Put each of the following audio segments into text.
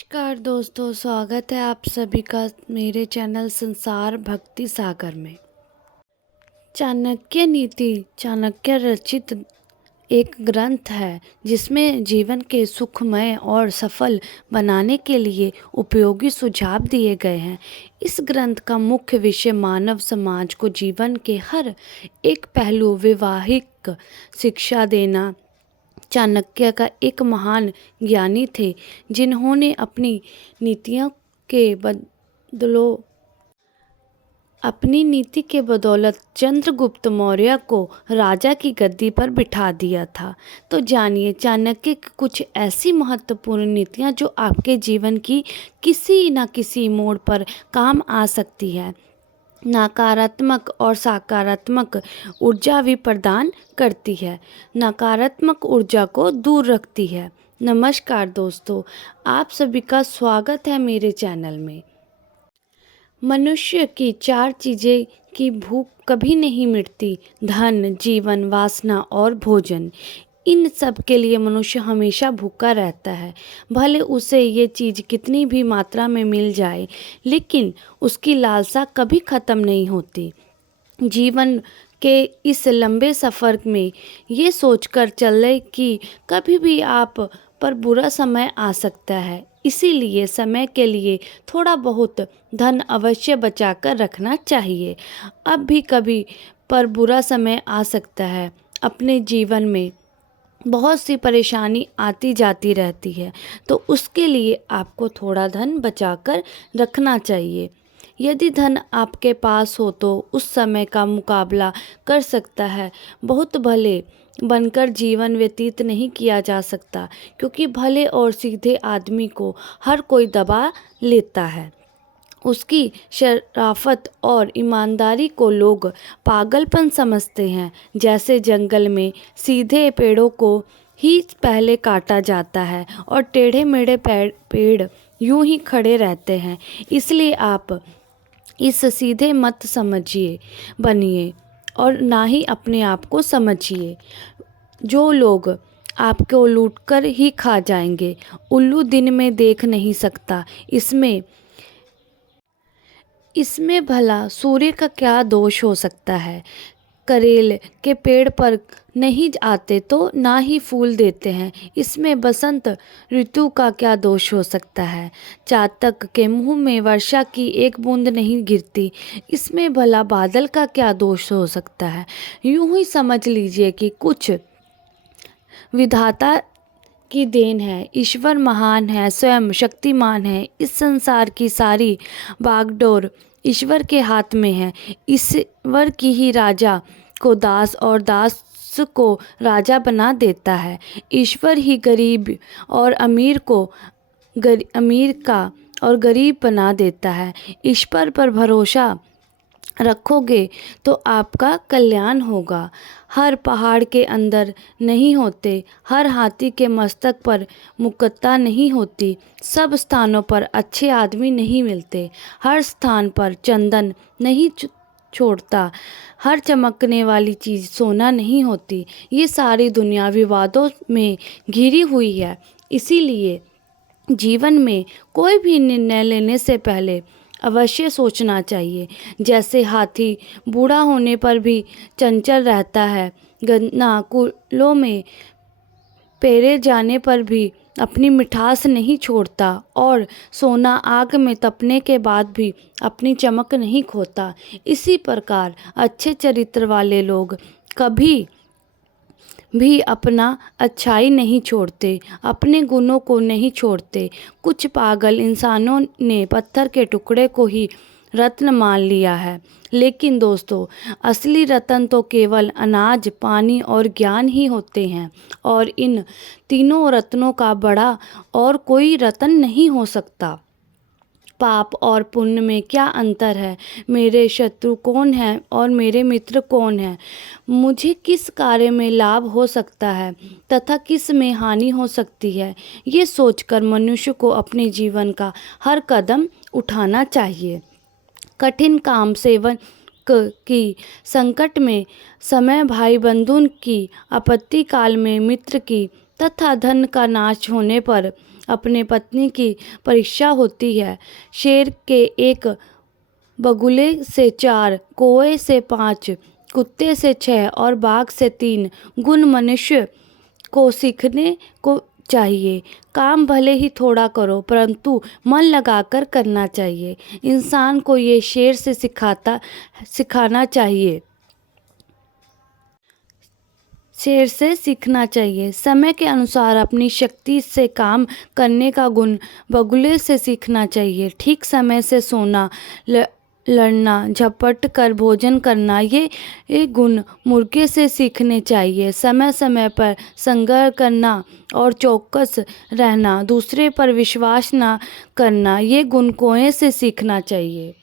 नमस्कार दोस्तों, स्वागत है आप सभी का मेरे चैनल संसार भक्ति सागर में। चाणक्य नीति चाणक्य रचित एक ग्रंथ है जिसमें जीवन के सुखमय और सफल बनाने के लिए उपयोगी सुझाव दिए गए हैं। इस ग्रंथ का मुख्य विषय मानव समाज को जीवन के हर एक पहलू वैवाहिक शिक्षा देना। चाणक्य का एक महान ज्ञानी थे जिन्होंने अपनी नीति के बदौलत चंद्रगुप्त मौर्य को राजा की गद्दी पर बिठा दिया था। तो जानिए चाणक्य की कुछ ऐसी महत्वपूर्ण नीतियां जो आपके जीवन की किसी न किसी मोड़ पर काम आ सकती है, नकारात्मक और सकारात्मक ऊर्जा भी प्रदान करती है, नकारात्मक ऊर्जा को दूर रखती है। नमस्कार दोस्तों, आप सभी का स्वागत है मेरे चैनल में। मनुष्य की 4 चीज़ें की भूख कभी नहीं मिटती: धन, जीवन, वासना और भोजन। इन सब के लिए मनुष्य हमेशा भूखा रहता है। भले उसे ये चीज़ कितनी भी मात्रा में मिल जाए, लेकिन उसकी लालसा कभी ख़त्म नहीं होती। जीवन के इस लंबे सफ़र में ये सोचकर चले कि कभी भी आप पर बुरा समय आ सकता है, इसीलिए समय के लिए थोड़ा बहुत धन अवश्य बचा कर रखना चाहिए। अब भी कभी पर बुरा समय आ सकता है। अपने जीवन में बहुत सी परेशानी आती जाती रहती है, तो उसके लिए आपको थोड़ा धन बचा कर रखना चाहिए। यदि धन आपके पास हो तो उस समय का मुकाबला कर सकता है। बहुत भले बनकर जीवन व्यतीत नहीं किया जा सकता, क्योंकि भले और सीधे आदमी को हर कोई दबा लेता है। उसकी शराफत और ईमानदारी को लोग पागलपन समझते हैं। जैसे जंगल में सीधे पेड़ों को ही पहले काटा जाता है और टेढ़े मेढ़े पेड़ यूं ही खड़े रहते हैं। इसलिए आप इस सीधे मत समझिए बनिए और ना ही अपने आप को समझिए। जो लोग आपको लूटकर ही खा जाएंगे, उल्लू दिन में देख नहीं सकता। इसमें भला सूर्य का क्या दोष हो सकता है? करेल के पेड़ पर नहीं आते तो ना ही फूल देते हैं, इसमें बसंत ऋतु का क्या दोष हो सकता है? चातक के मुंह में वर्षा की एक बूंद नहीं गिरती, इसमें भला बादल का क्या दोष हो सकता है? यूं ही समझ लीजिए कि कुछ विधाता की देन है। ईश्वर महान है, स्वयं शक्तिमान है। इस संसार की सारी बागडोर ईश्वर के हाथ में है। ईश्वर की ही राजा को दास और दास को राजा बना देता है। ईश्वर ही गरीब और अमीर को अमीर का और गरीब बना देता है। ईश्वर पर भरोसा रखोगे तो आपका कल्याण होगा। हर पहाड़ के अंदर नहीं होते, हर हाथी के मस्तक पर मुक्ता नहीं होती, सब स्थानों पर अच्छे आदमी नहीं मिलते, हर स्थान पर चंदन नहीं छोड़ता, हर चमकने वाली चीज़ सोना नहीं होती। ये सारी दुनिया विवादों में घिरी हुई है। इसीलिए जीवन में कोई भी निर्णय लेने से पहले अवश्य सोचना चाहिए। जैसे हाथी बूढ़ा होने पर भी चंचल रहता है, गन्ना कुलों में पेरे जाने पर भी अपनी मिठास नहीं छोड़ता, और सोना आग में तपने के बाद भी अपनी चमक नहीं खोता, इसी प्रकार अच्छे चरित्र वाले लोग कभी भी अपना अच्छाई नहीं छोड़ते, अपने गुणों को नहीं छोड़ते। कुछ पागल इंसानों ने पत्थर के टुकड़े को ही रत्न मान लिया है, लेकिन दोस्तों असली रत्न तो केवल अनाज, पानी और ज्ञान ही होते हैं, और इन तीनों रत्नों का बड़ा और कोई रत्न नहीं हो सकता। पाप और पुण्य में क्या अंतर है? मेरे शत्रु कौन हैं और मेरे मित्र कौन हैं? मुझे किस कार्य में लाभ हो सकता है तथा किस में हानि हो सकती है? ये सोचकर मनुष्य को अपने जीवन का हर कदम उठाना चाहिए। कठिन काम सेवन की संकट में समय, भाई बंधु की आपत्ति काल में मित्र की, तथा धन का नाश होने पर अपने पत्नी की परीक्षा होती है। शेर के एक, बगुले से 4, कौवे से 5, कुत्ते से 6 और बाघ से 3 गुण मनुष्य को सीखने को चाहिए। काम भले ही थोड़ा करो परंतु मन लगाकर करना चाहिए। इंसान को ये शेर से सिखाना चाहिए। शेर से सीखना चाहिए। समय के अनुसार अपनी शक्ति से काम करने का गुण बगुले से सीखना चाहिए। ठीक समय से सोना, लड़ना, झपट कर भोजन करना, ये गुण मुर्गे से सीखने चाहिए। समय समय पर संग्रह करना और चौकस रहना, दूसरे पर विश्वास न करना, ये गुण कौवे से सीखना चाहिए।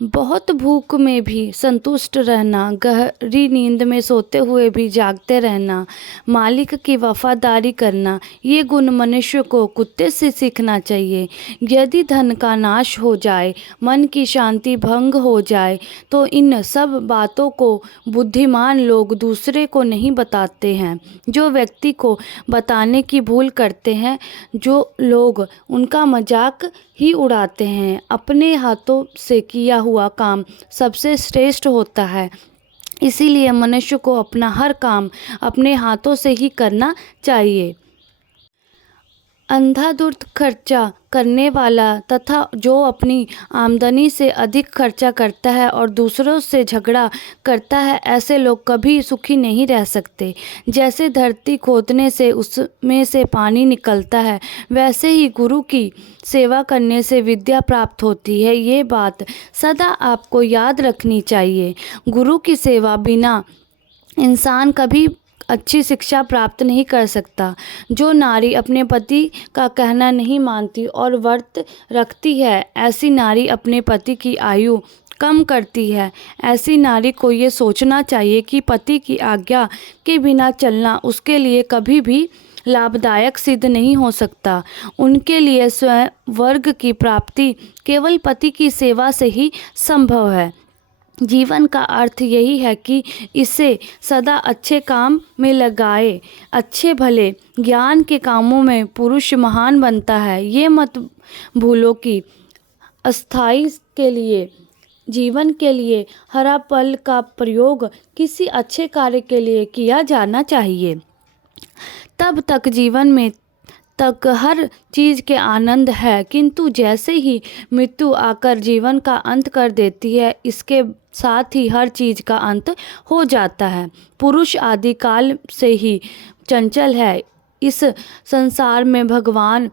बहुत भूख में भी संतुष्ट रहना, गहरी नींद में सोते हुए भी जागते रहना, मालिक की वफादारी करना, ये गुण मनुष्य को कुत्ते से सीखना चाहिए। यदि धन का नाश हो जाए, मन की शांति भंग हो जाए तो इन सब बातों को बुद्धिमान लोग दूसरे को नहीं बताते हैं। जो व्यक्ति को बताने की भूल करते हैं, जो लोग उनका मजाक ही उड़ाते हैं। अपने हाथों से किया हुआ काम सबसे श्रेष्ठ होता है। इसीलिए मनुष्य को अपना हर काम अपने हाथों से ही करना चाहिए। अंधाधुंध खर्चा करने वाला तथा जो अपनी आमदनी से अधिक खर्चा करता है और दूसरों से झगड़ा करता है, ऐसे लोग कभी सुखी नहीं रह सकते। जैसे धरती खोदने से उसमें से पानी निकलता है, वैसे ही गुरु की सेवा करने से विद्या प्राप्त होती है। ये बात सदा आपको याद रखनी चाहिए। गुरु की सेवा बिना इंसान कभी अच्छी शिक्षा प्राप्त नहीं कर सकता। जो नारी अपने पति का कहना नहीं मानती और व्रत रखती है, ऐसी नारी अपने पति की आयु कम करती है। ऐसी नारी को ये सोचना चाहिए कि पति की आज्ञा के बिना चलना उसके लिए कभी भी लाभदायक सिद्ध नहीं हो सकता। उनके लिए स्वयं वर्ग की प्राप्ति केवल पति की सेवा से ही संभव है। जीवन का अर्थ यही है कि इसे सदा अच्छे काम में लगाए। अच्छे भले ज्ञान के कामों में पुरुष महान बनता है। ये मत भूलो कि अस्थाई के लिए, जीवन के लिए हर पल का प्रयोग किसी अच्छे कार्य के लिए किया जाना चाहिए। तब तक जीवन में तक हर चीज़ के आनंद है, किंतु जैसे ही मृत्यु आकर जीवन का अंत कर देती है, इसके साथ ही हर चीज़ का अंत हो जाता है। पुरुष आदि काल से ही चंचल है। इस संसार में भगवान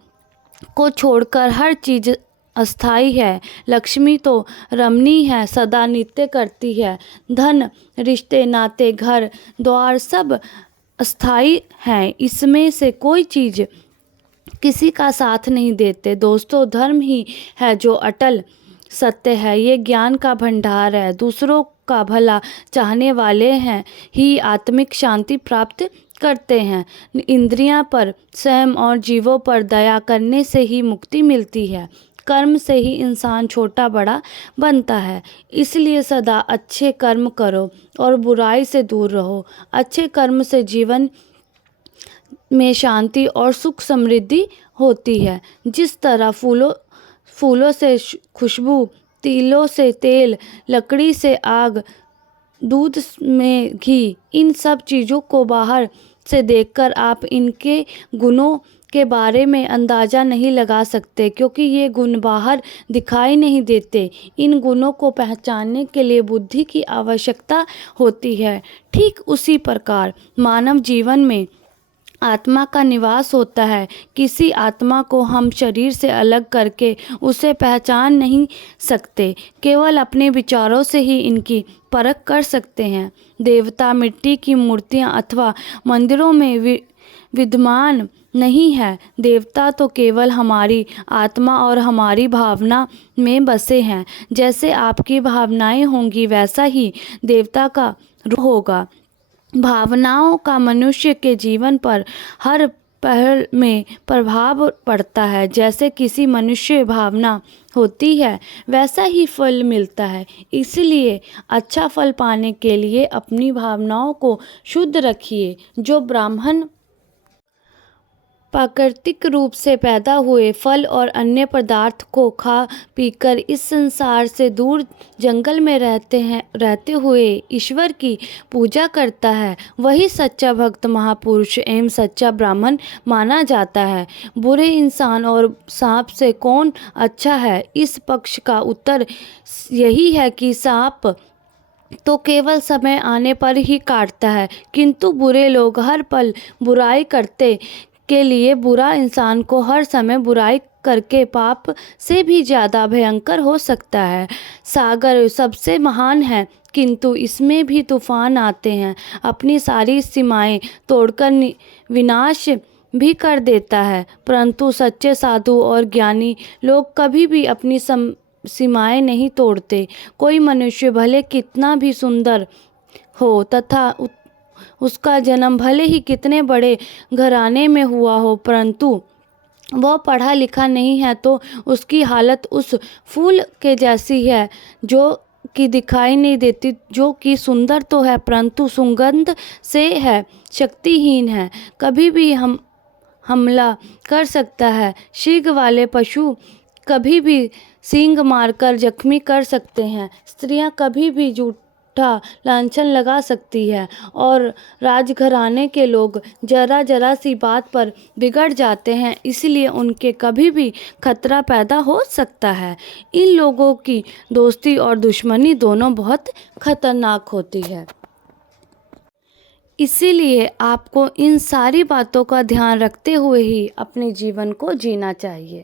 को छोड़कर हर चीज़ अस्थाई है। लक्ष्मी तो रमणीय है, सदा नित्य करती है। धन, रिश्ते, नाते, घर द्वार सब अस्थाई हैं। इसमें से कोई चीज़ किसी का साथ नहीं देते। दोस्तों, धर्म ही है जो अटल सत्य है। ये ज्ञान का भंडार है। दूसरों का भला चाहने वाले हैं ही आत्मिक शांति प्राप्त करते हैं। इंद्रियां पर संयम और जीवों पर दया करने से ही मुक्ति मिलती है। कर्म से ही इंसान छोटा बड़ा बनता है। इसलिए सदा अच्छे कर्म करो और बुराई से दूर रहो। अच्छे कर्म से जीवन में शांति और सुख समृद्धि होती है। जिस तरह फूलों से खुशबू, तिलों से तेल, लकड़ी से आग, दूध में घी, इन सब चीज़ों को बाहर से देखकर आप इनके गुणों के बारे में अंदाज़ा नहीं लगा सकते, क्योंकि ये गुण बाहर दिखाई नहीं देते। इन गुणों को पहचानने के लिए बुद्धि की आवश्यकता होती है। ठीक उसी प्रकार मानव जीवन में आत्मा का निवास होता है। किसी आत्मा को हम शरीर से अलग करके उसे पहचान नहीं सकते। केवल अपने विचारों से ही इनकी परख कर सकते हैं। देवता मिट्टी की मूर्तियां अथवा मंदिरों में विद्यमान नहीं है। देवता तो केवल हमारी आत्मा और हमारी भावना में बसे हैं। जैसे आपकी भावनाएं होंगी, वैसा ही देवता का रूप होगा। भावनाओं का मनुष्य के जीवन पर हर पहल में प्रभाव पड़ता है। जैसे किसी मनुष्य भावना होती है, वैसा ही फल मिलता है। इसलिए अच्छा फल पाने के लिए अपनी भावनाओं को शुद्ध रखिए। जो ब्राह्मण प्राकृतिक रूप से पैदा हुए फल और अन्य पदार्थ को खा पीकर इस संसार से दूर जंगल में रहते हुए ईश्वर की पूजा करता है, वही सच्चा भक्त, महापुरुष एवं सच्चा ब्राह्मण माना जाता है। बुरे इंसान और सांप से कौन अच्छा है? इस पक्ष का उत्तर यही है कि सांप तो केवल समय आने पर ही काटता है, किंतु बुरे लोग हर पल बुराई करते के लिए बुरा इंसान को हर समय बुराई करके पाप से भी ज़्यादा भयंकर हो सकता है। सागर सबसे महान है, किंतु इसमें भी तूफान आते हैं, अपनी सारी सीमाएं तोड़कर विनाश भी कर देता है। परंतु सच्चे साधु और ज्ञानी लोग कभी भी अपनी सीमाएं नहीं तोड़ते। कोई मनुष्य भले कितना भी सुंदर हो तथा उसका जन्म भले ही कितने बड़े घराने में हुआ हो, परंतु वह पढ़ा लिखा नहीं है तो उसकी हालत उस फूल के जैसी है जो कि दिखाई नहीं देती, जो कि सुंदर तो है परंतु सुगंध से है, शक्तिहीन है, कभी भी हमला कर सकता है। शीघ्र वाले पशु कभी भी सींग मारकर जख्मी कर सकते हैं। स्त्रियां कभी भी झूठा लांछन लगा सकती है और राजघराने के लोग जरा जरा सी बात पर बिगड़ जाते हैं, इसलिए उनके कभी भी खतरा पैदा हो सकता है। इन लोगों की दोस्ती और दुश्मनी दोनों बहुत खतरनाक होती है। इसीलिए आपको इन सारी बातों का ध्यान रखते हुए ही अपने जीवन को जीना चाहिए।